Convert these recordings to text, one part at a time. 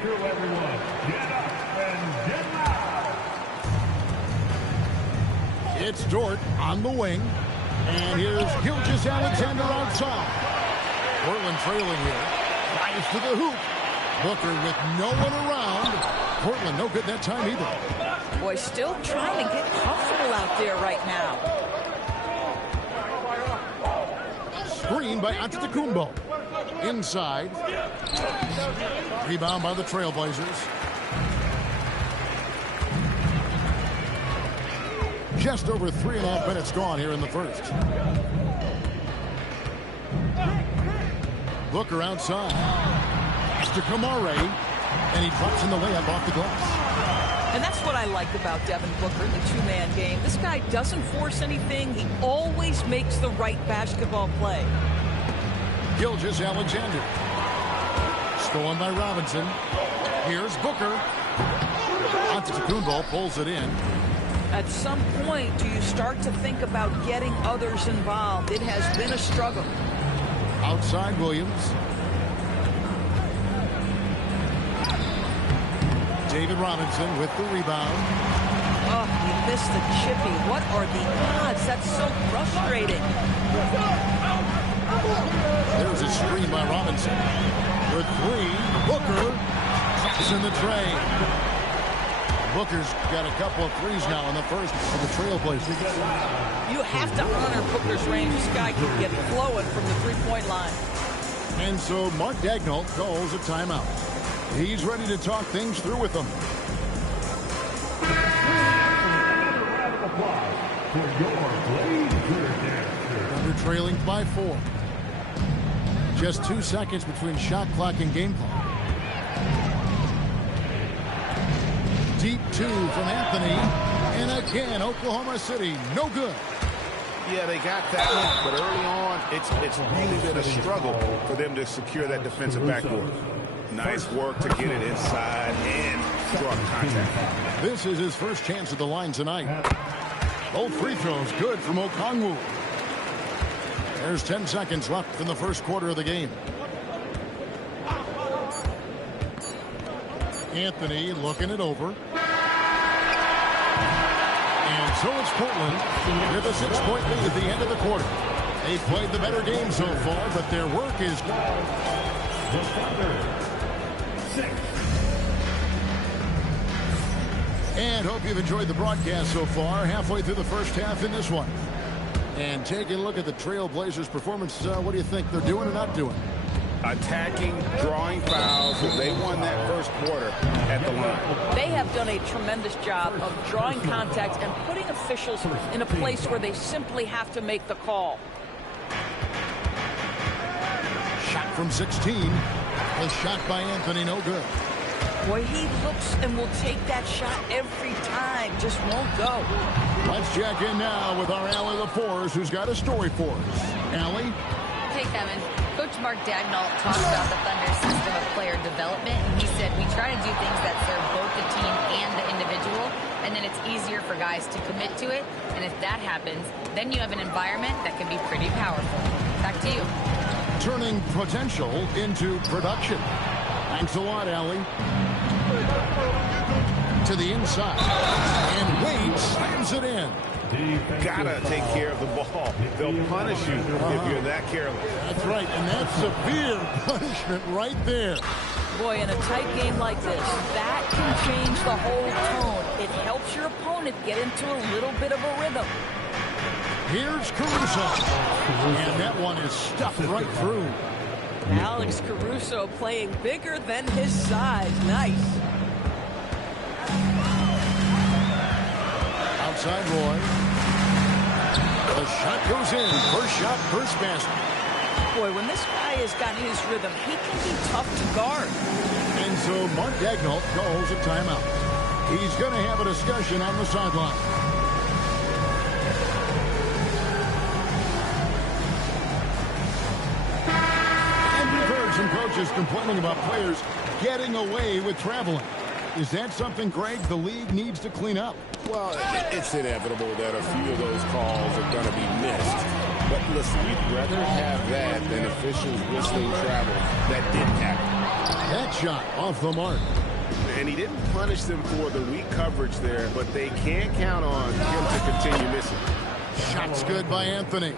crew, everyone. Get up and get loud. It's Dort on the wing. And here's Gilgeous-Alexander outside. Portland trailing here. Drives to the hoop. Booker with no one around. Portland no good that time either. Boy, still trying to get comfortable out there right now. Screen by Antetokounmpo. Inside. Rebound by the Trailblazers. Just over 3.5 minutes gone here in the first. Booker outside. Pass to Kamare. And he drops in the layup off the glass. And that's what I like about Devin Booker in the two-man game. This guy doesn't force anything. He always makes the right basketball play. Gilgeous-Alexander. Stolen by Robinson. Here's Booker. Antetokounmpo pulls it in. At some point, do you start to think about getting others involved? It has been a struggle. Outside Williams. David Robinson with the rebound. Oh, he missed the chippy. What are the odds? That's so frustrating. There's a screen by Robinson. For three, Booker drops in the tray. Booker's got a couple of threes now in the first for the Trailblazers. You have to honor Booker's range. This guy can get flowing from the three-point line. And so Mark Daigneault calls a timeout. He's ready to talk things through with them. Another round of applause for your Blazer dancer. Thunder trailing by 4. Just 2 seconds between shot clock and game clock. Deep 2 from Anthony. And again, Oklahoma City, no good. Yeah, they got that one, but early on, it's really been a struggle for them to secure that defensive backboard. Nice work to get it inside and struck contact. This is his first chance at the line tonight. Both free throws good from Okongwu. There's 10 seconds left in the first quarter of the game. Anthony looking it over. And so it's Portland with a 6-point lead at the end of the quarter. They've played the better game so far, but their work is... The Thunder, 6. And hope you've enjoyed the broadcast so far. Halfway through the first half in this one. And taking a look at the Trailblazers' performance, what do you think they're doing or not doing? Attacking, drawing fouls. They won that first quarter at the line. They have done a tremendous job of drawing contact and putting officials in a place where they simply have to make the call. Shot from 16. A shot by Anthony, no good. Boy, he looks and will take that shot every time. Just won't go. Let's check in now with our Allie LaForce, who's got a story for us. Allie? Hey, Kevin. Coach Mark Daigneault talked about the Thunder's system of player development, and he said, we try to do things that serve both the team and the individual, and then it's easier for guys to commit to it, and if that happens, then you have an environment that can be pretty powerful. Back to you. Turning potential into production. Thanks a lot, Allie. To the inside. And Wade slams it in. Gotta take care of the ball. They'll punish you if you're that careless. That's right, and that's severe punishment right there. Boy, in a tight game like this, that can change the whole tone. It helps your opponent get into a little bit of a rhythm. Here's Caruso. And that one is stuffed right through. Alex Caruso playing bigger than his size. Nice. Outside Roy. The shot goes in. First shot, first basket. Boy, when this guy has got his rhythm, he can be tough to guard. And so Mark Daigneault calls a timeout. He's going to have a discussion on the sideline. And we've heard some coaches complaining about players getting away with traveling. Is that something, Greg, the league needs to clean up? Well, it's inevitable that a few of those calls are going to be missed. But listen, you'd rather have that than officials whistling travel that didn't happen. That shot off the mark. And he didn't punish them for the weak coverage there, but they can't count on him to continue missing. Shot's good by Anthony.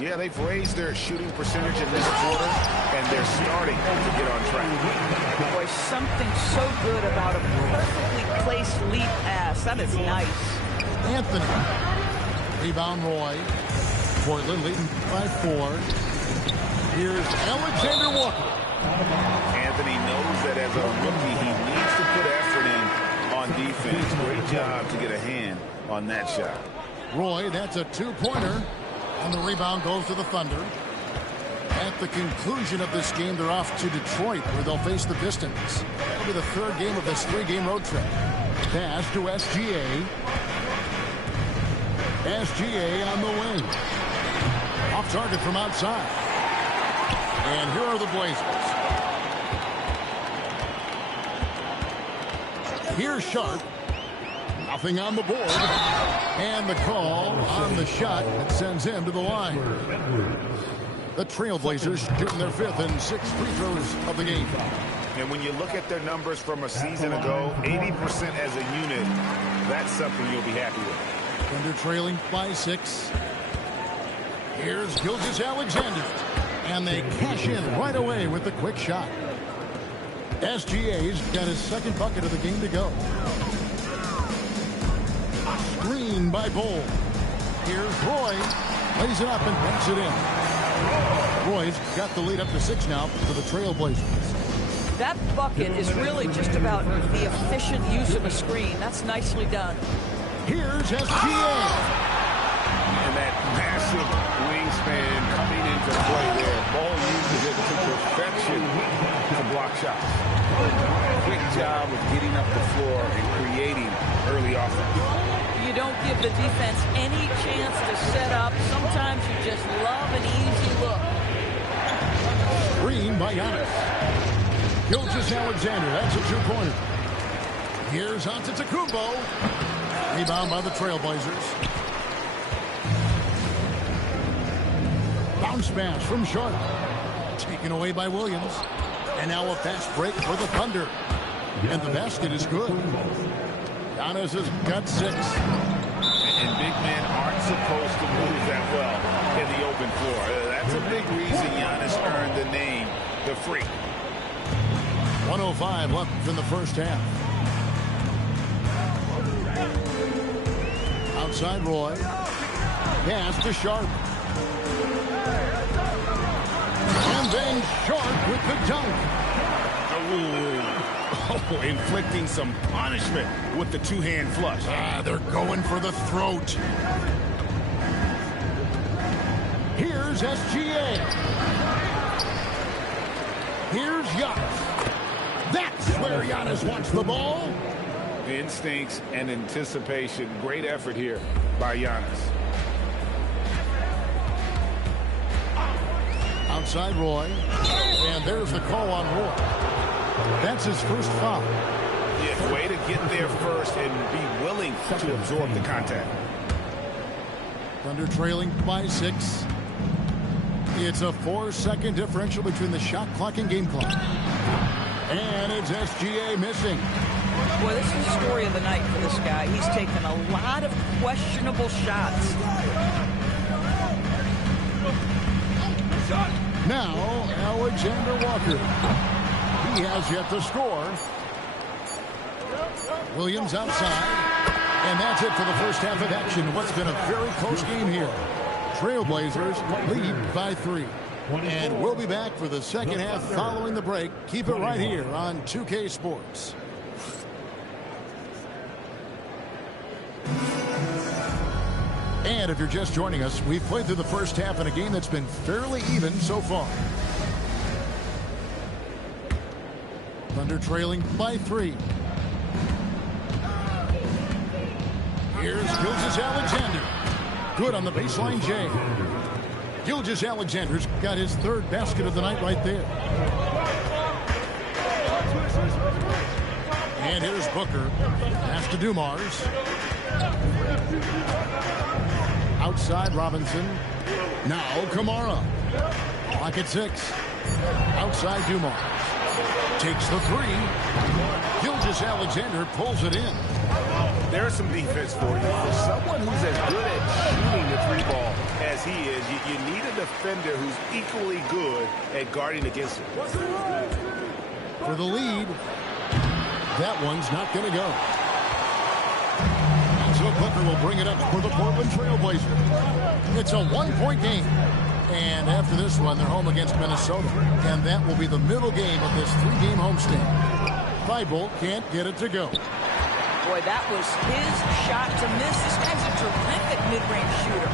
Yeah, they've raised their shooting percentage in this quarter, and they're starting to get on track. Boy, something so good about a perfectly placed lead pass. That is nice. Anthony. Rebound Roy. Portland leading by 4. Here's Alexander Walker. Anthony knows that as a rookie, he needs to put effort in on defense. Great job to get a hand on that shot. Roy, that's a 2-pointer. And the rebound goes to the Thunder. At the conclusion of this game, they're off to Detroit, where they'll face the Pistons. It'll be the 3rd game of this 3-game road trip. Pass to SGA. SGA on the wing. Off target from outside. And here are the Blazers. Here's Sharp. Nothing on the board. And the call on the shot that sends him to the line. The Trailblazers shooting their 5th and 6th free throws of the game. And when you look at their numbers from a season ago, 80% as a unit, that's something you'll be happy with. Thunder trailing by 6. Here's Gilgeous-Alexander. And they cash in right away with the quick shot. SGA's got his 2nd bucket of the game to go. Screen by Bol. Here's Roy. Lays it up and banks it in. Roy's got the lead up to 6 now for the Trailblazers. That bucket is really just about the efficient use of a screen. That's nicely done. Here's SGA. And that massive wingspan coming into play there. Ball uses it to perfection to block shots. Quick job of getting up the floor and creating early offense. You don't give the defense any chance to set up. Sometimes you just love an easy look. Screen by Giannis. Gilgeous-Alexander, that's a 2-pointer. Here's Antetokounmpo. Rebound by the Trailblazers. Bounce pass from Sharp. Taken away by Williams. And now a fast break for the Thunder. And the basket is good. Giannis has got 6. And big men aren't supposed to move that well in the open floor. That's a big reason Giannis earned the name, the Freak. 1:05 left in the first half. Outside Roy. Pass to Sharp. And then Sharp with the dunk. Oh, inflicting some punishment with the 2-hand flush. They're going for the throat. Here's SGA. Here's Giannis. That's where Giannis wants the ball. Instincts and anticipation. Great effort here by Giannis. Outside Roy. And there's the call on Roy. That's his first foul. Yeah, way to get there first and be willing to absorb the contact. Thunder trailing by 6. It's a 4-second differential between the shot clock and game clock. And it's SGA missing. Boy, this is the story of the night for this guy. He's taken a lot of questionable shots. Now, Alexander Walker. He has yet to score. Williams outside. And that's it for the first half of action. What's been a very close game here. Trailblazers lead by 3. And we'll be back for the second half following the break. Keep it right here on 2K Sports. And if you're just joining us, we've played through the first half in a game that's been fairly even so far. Thunder trailing by 3. Here's Gilgeous-Alexander. Good on the baseline, Jay. Gilgeous-Alexander's got his 3rd basket of the night right there. And here's Booker. Pass to Dumars. Outside Robinson. Now Kamara. Clock at 6. Outside Dumars. Takes the 3. Gilgeous-Alexander pulls it in. There's some defense for you. For someone who's as good at shooting the 3 ball as he is, you need a defender who's equally good at guarding against it. For the lead. That one's not going to go. And so Booker will bring it up for the Portland Trailblazers. It's a 1-point game. And after this one, they're home against Minnesota. And that will be the middle game of this 3-game homestand. Thibault can't get it to go. Boy, that was his shot to miss. This guy's a terrific mid-range shooter.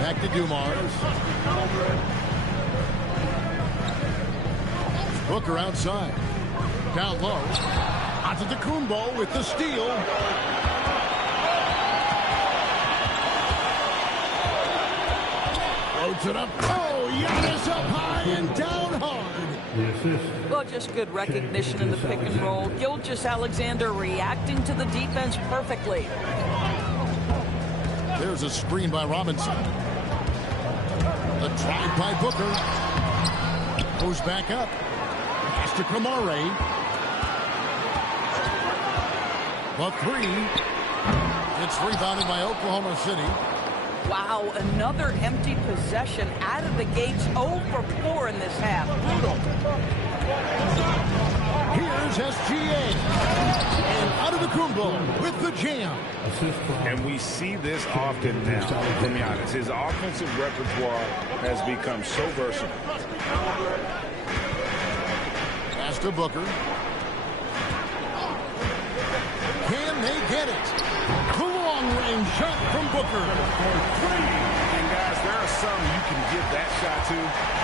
Back to Dumars. Booker outside. Down low. Antetokounmpo with the steal. Floats it up. Oh, Giannis up high and down hard. Well, just good recognition in the pick and roll. Gilgeous-Alexander reacting to the defense perfectly. There's a screen by Robinson. The drive by Booker. Goes back up. Pass to Kamara. The 3. It's rebounded by Oklahoma City. Wow, another empty possession out of the gates. 0 for 4 in this half. Brutal. Here's SGA. And Antetokounmpo with the jam. And we see this often now from Giannis. His offensive repertoire has become so versatile. Pass to Booker. Can they get it? The long-range shot from Booker. And guys, there are some you can give that shot to,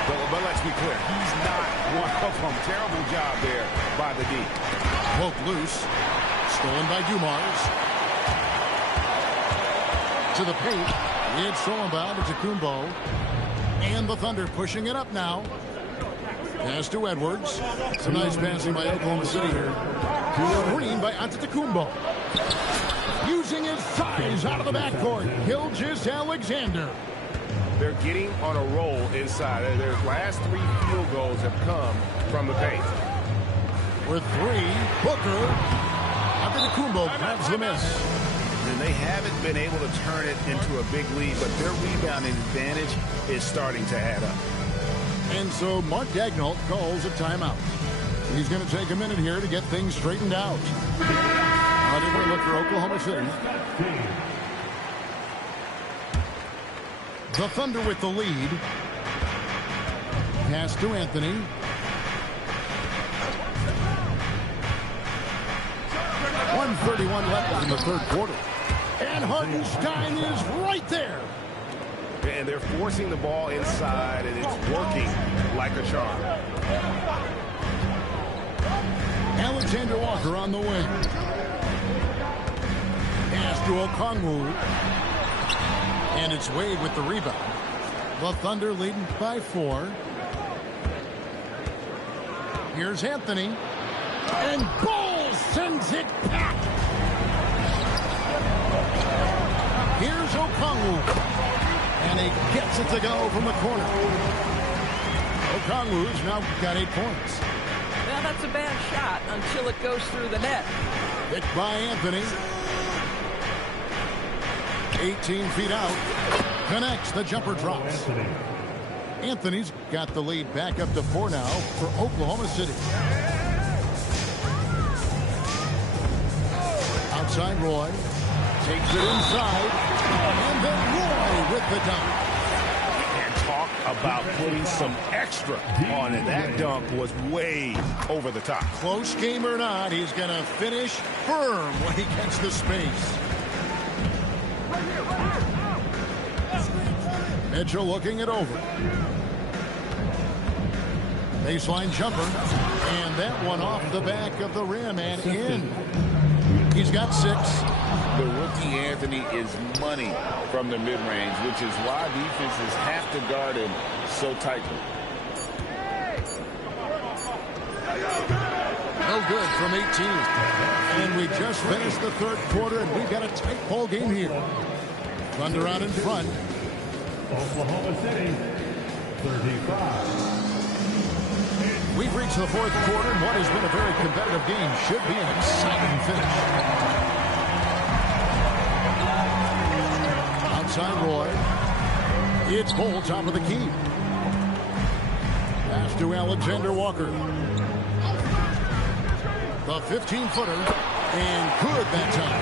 but let's be clear, he's not one of them. Terrible job there by the D. Poke loose. Stolen by Dumars. To the paint. It's stolen by Antetokounmpo. And the Thunder pushing it up now. Pass to Edwards. Some nice passing by Oklahoma City here. Screen by Antetokounmpo. Using his size out of the backcourt. Gilgeous-Alexander. They're getting on a roll inside. Their last 3 field goals have come from the paint. With 3, Booker. Antetokounmpo grabs the miss. And they haven't been able to turn it into a big lead, but their rebounding advantage is starting to add up. And so Mark Daigneault calls a timeout. He's going to take a minute here to get things straightened out. A different look for Oklahoma City. The Thunder with the lead. Pass to Anthony. .131 left in the third quarter. And Hartenstein is right there. And they're forcing the ball inside, and it's working like a charm. Alexander Walker on the wing. Pass to Okongwu. And it's Wade with the rebound. The Thunder leading by 4. Here's Anthony. And Ball sends it back. Here's Okongwu. And he gets it to go from the corner. Okongwu's now got 8 points. Well, that's a bad shot until it goes through the net. Hit by Anthony. 18 feet out. Connects. The jumper drops. Anthony's got the lead back up to 4 now for Oklahoma City. Outside Roy. Takes it inside. And then Roy with the dunk. And talk about putting some extra on it. That dunk was way over the top. Close game or not, he's going to finish firm when he gets the space. Mitchell looking it over. Baseline jumper. And that one off the back of the rim and in. He's got 6. The rookie Anthony is money from the mid-range, which is why defenses have to guard him so tightly. No good from 18. And we just finished the third quarter, and we've got a tight ball game here. Thunder out in front. Oklahoma City, 35. We've reached the fourth quarter, and what has been a very competitive game should be an exciting finish. Outside Roy. It's Bull, top of the key. Pass to Alexander Walker. The 15-footer, and good that time.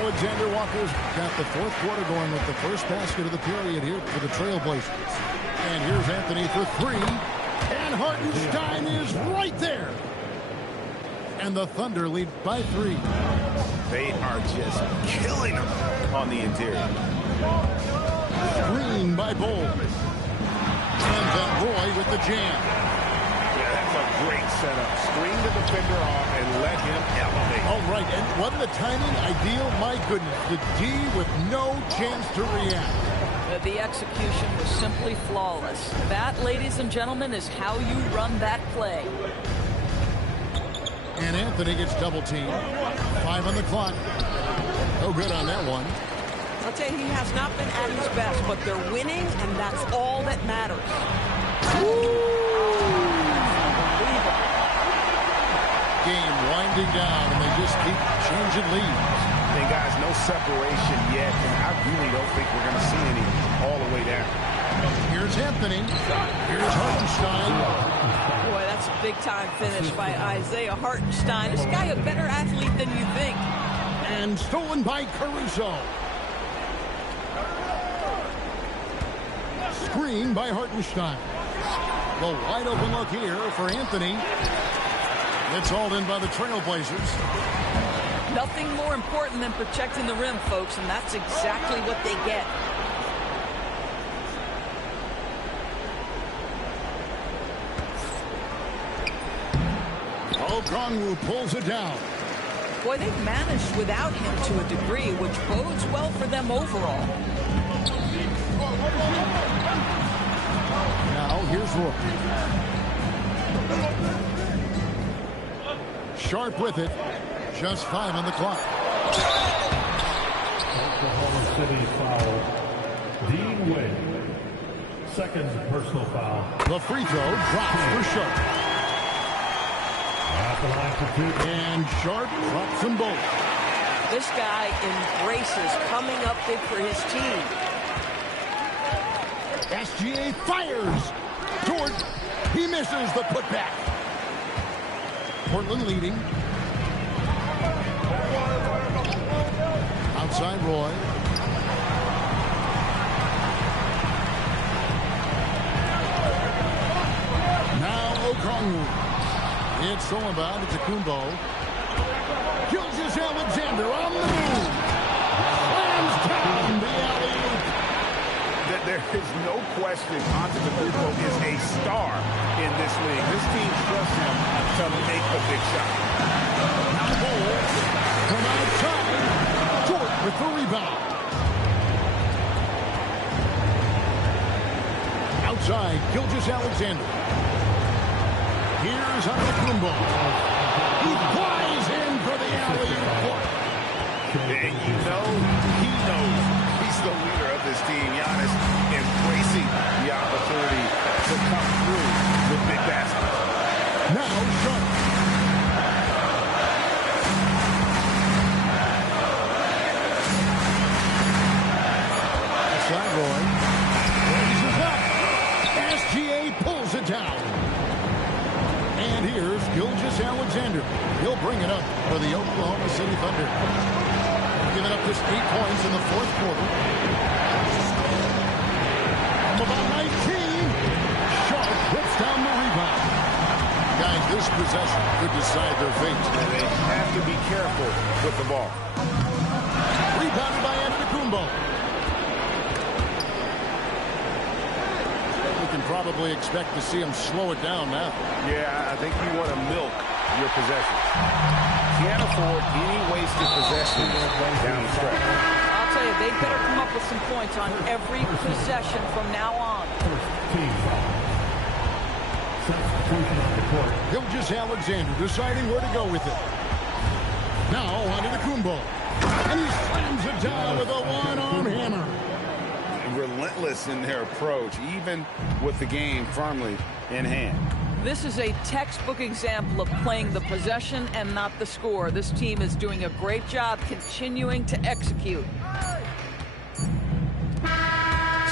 Alexander Walker's got the fourth quarter going with the first basket of the period here for the Trailblazers. And here's Anthony for three. And Hartenstein is right there. And the Thunder lead by 3. They are just killing them on the interior. Screen by Bull. And then Roy with the jam. Yeah, that's a great setup. Screen the defender off and let him elevate. All right, and wasn't the timing ideal? My goodness, the D with no chance to react. The execution was simply flawless. That, ladies and gentlemen, is how you run that play. And Anthony gets double teamed. 5 on the clock. No good on that one. I'll tell you, he has not been at his best, but they're winning, and that's all that matters. Game winding down, and they just keep changing leads. And guys, no separation yet, and I really don't think we're going to see any all the way down. Here's Anthony. Here's Hartenstein. Boy, that's a big-time finish by Isaiah Hartenstein. This guy a better athlete than you think. And stolen by Caruso. Screen by Hartenstein. The wide open look here for Anthony. It's hauled in by the Trailblazers. Nothing more important than protecting the rim, folks, and that's exactly what they get. Okongwu pulls it down. Boy, they've managed without him to a degree, which bodes well for them overall. Now, here's Rook. Sharp with it. Just 5 on the clock. Oklahoma City foul. Dean Wade. Second personal foul. The free throw drops for Sharp. At the line for 2. And Sharp drops them both. This guy embraces coming up big for his team. SGA fires. George, he misses the putback. Portland leading. Outside Roy. Now Okongwu. It's stolen by Antetokounmpo. Gilgeous Alexander on the move. Slams down the alley-oop. There is no question Antetokounmpo is a star in this league. This team trusts him to make the big shot. Now Bulls from outside. Jordan with the rebound. Outside, Gilgeous Alexander. Here's Antetokounmpo. He flies in for the alley-oop. And you know, he knows he's the leader of this team. Giannis embracing the opportunity to come through with big baskets. Now Sharp. Outside Roy. Raises up. SGA pulls it down. And here's Gilgeous Alexander. He'll bring it up for the Oklahoma City Thunder. Giving up just 8 points in the fourth quarter. From about 19. Sharp whips down the rebound. Guys, this possession could decide their fate. And they have to be careful with the ball. Rebounded by Antetokounmpo. We can probably expect to see him slow it down now. Yeah, I think you want to milk your possessions. Can't afford any wasted possessions down the stretch. I'll tell you, they better come up with some points on every possession from now on. Team foul. Substitution on the court. Gilgeous Alexander deciding where to go with it. Now Antetokounmpo. And he slams it down with a one-arm hammer. relentless in their approach, even with the game firmly in hand. This is a textbook example of playing the possession and not the score. This team is doing a great job continuing to execute.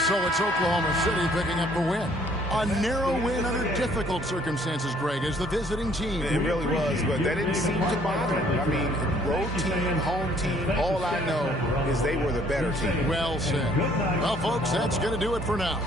So it's Oklahoma City picking up the win. A narrow win under difficult circumstances, Greg, as the visiting team. It really was, but that didn't seem to bother them. I mean, road team, home team, all I know is they were the better team. Well said. Well, folks, that's going to do it for now.